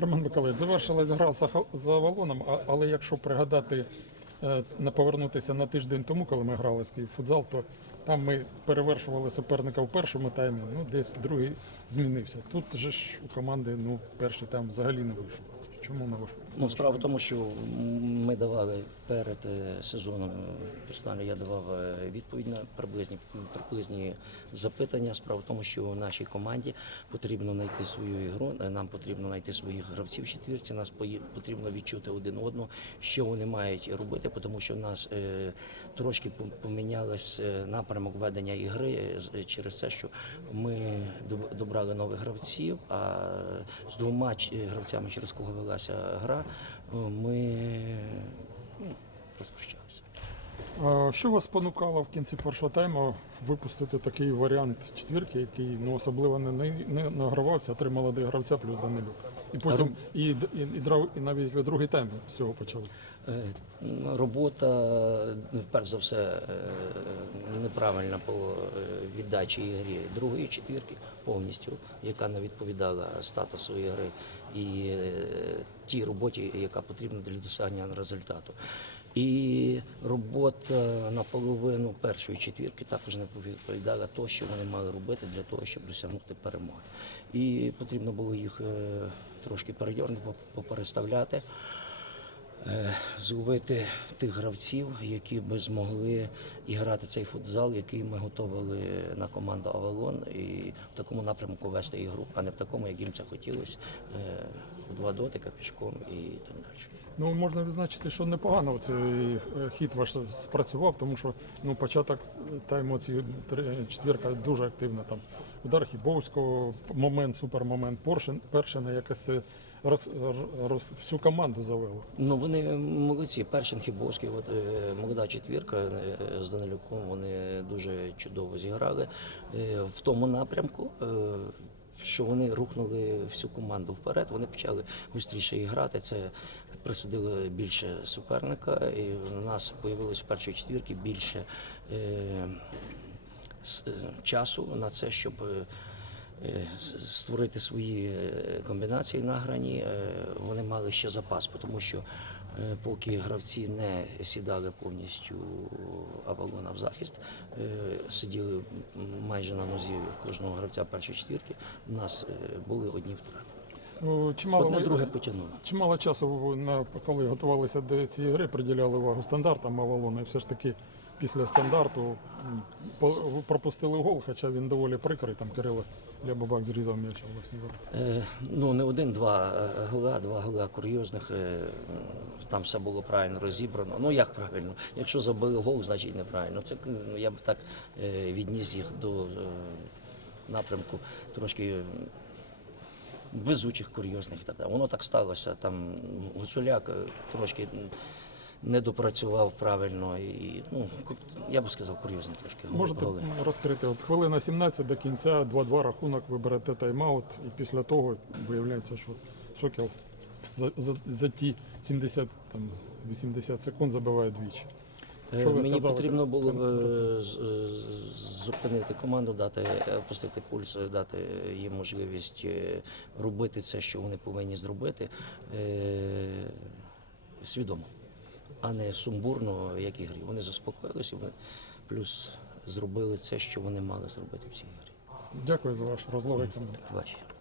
Роман Миколаївич, завершилась гра за валоном, але якщо пригадати, е, повернутися на тиждень тому, коли ми грали з Київ футзал, то там ми перевершували суперника в першому таймі, ну десь другий змінився. Тут же ж у команди ну, перший тайм взагалі не вийшов. Чому не вийшов? Ну, справа в тому, що ми давали перед е, сезоном, персонально я давав е, відповідь на приблизні, приблизні запитання. Справа в тому, що нашій команді потрібно знайти свою ігру, е, нам потрібно знайти своїх гравців в четвірці, нас потрібно відчути один одного, що вони мають робити, тому що в нас трошки пом- помінялось напрямок ведення ігри через те, що ми добрали нових гравців, а з двома гравцями, через кого велася гра, е, ми ну, розпрощалися. Що вас спонукало в кінці першого тайму випустити такий варіант четвірки, який ну особливо не, не, не награвався, три молоді гравця плюс Данилюк. І потім і, і, і, і навіть другий тайм з цього почали. Е, Робота, перш за все, е, неправильна по е, віддачі ігрі другої четвірки повністю, яка не відповідала статусу ігри і е, тій роботі, яка потрібна для досягнення результату. І робота наполовину першої четвірки також не відповідала то, що вони мали робити для того, щоб досягнути перемоги. І потрібно було їх е, трошки передьорнути, попереставляти зловити тих гравців, які би змогли і грати цей футзал, який ми готували на команду Авалон, і в такому напрямку вести ігру, а не в такому, як їм це хотілося, е, два дотика пішком і так далі. Ну можна відзначити, що непогано цей е, хід ваш спрацював, тому що ну початок тайму ці три- четвірка дуже активна. Там удар Хібовського, момент, супермомент Поршин, Першина, якось роз, роз, всю команду завело. Ну вони молодці. Першин Хібовський, от е, молода четвірка е, з Данилюком. Вони дуже чудово зіграли е, в тому напрямку. Що вони рухнули всю команду вперед, вони почали гостріше грати. Це присадило більше суперника, і у нас з'явилось в першій четвірці більше е, е, часу на це, щоб е, створити свої е, комбінації на грані. Вони мали ще запас, тому що поки гравці не сідали повністю Авалона в захист, е, сиділи майже на нозі кожного гравця першої четвірки, у нас е, були одні втрати. Чимало, Одне друге потягнуло. чимало часу, коли готувалися до цієї гри, приділяли увагу стандартам Авалона. І все ж таки після стандарту пропустили гол, хоча він доволі прикрий. Там Кирило Лябабак зрізав м'яч. Е, Ну, не один-два е, гола, два гола курйозних. е, Там все було правильно розібрано. Ну як правильно? Якщо забили гол, значить неправильно. Це ну, я б так е, відніс їх до е, напрямку трошки везучих, курйозних так. Воно так сталося. Там Гуцуляк е, трошки не допрацював правильно і ну я би сказав, курйозні трошки Можете голи. розкрити от хвилина 17 до кінця, 2-2 рахунок, ви берете тайм-аут, і після того виявляється, що Сокіл за, за, за ті 70, там, 80 секунд забиває двічі. Е, Що ви Мені казали потрібно було б е, з- з- зупинити команду, дати е, опустити пульс, е, дати їм можливість е, робити це, що вони повинні зробити е, свідомо, а не сумбурно, як ігри. Вони заспокоїлися, вони плюс зробили це, що вони мали зробити в цій грі. Дякую за ваш розлогий коментар. Бачите.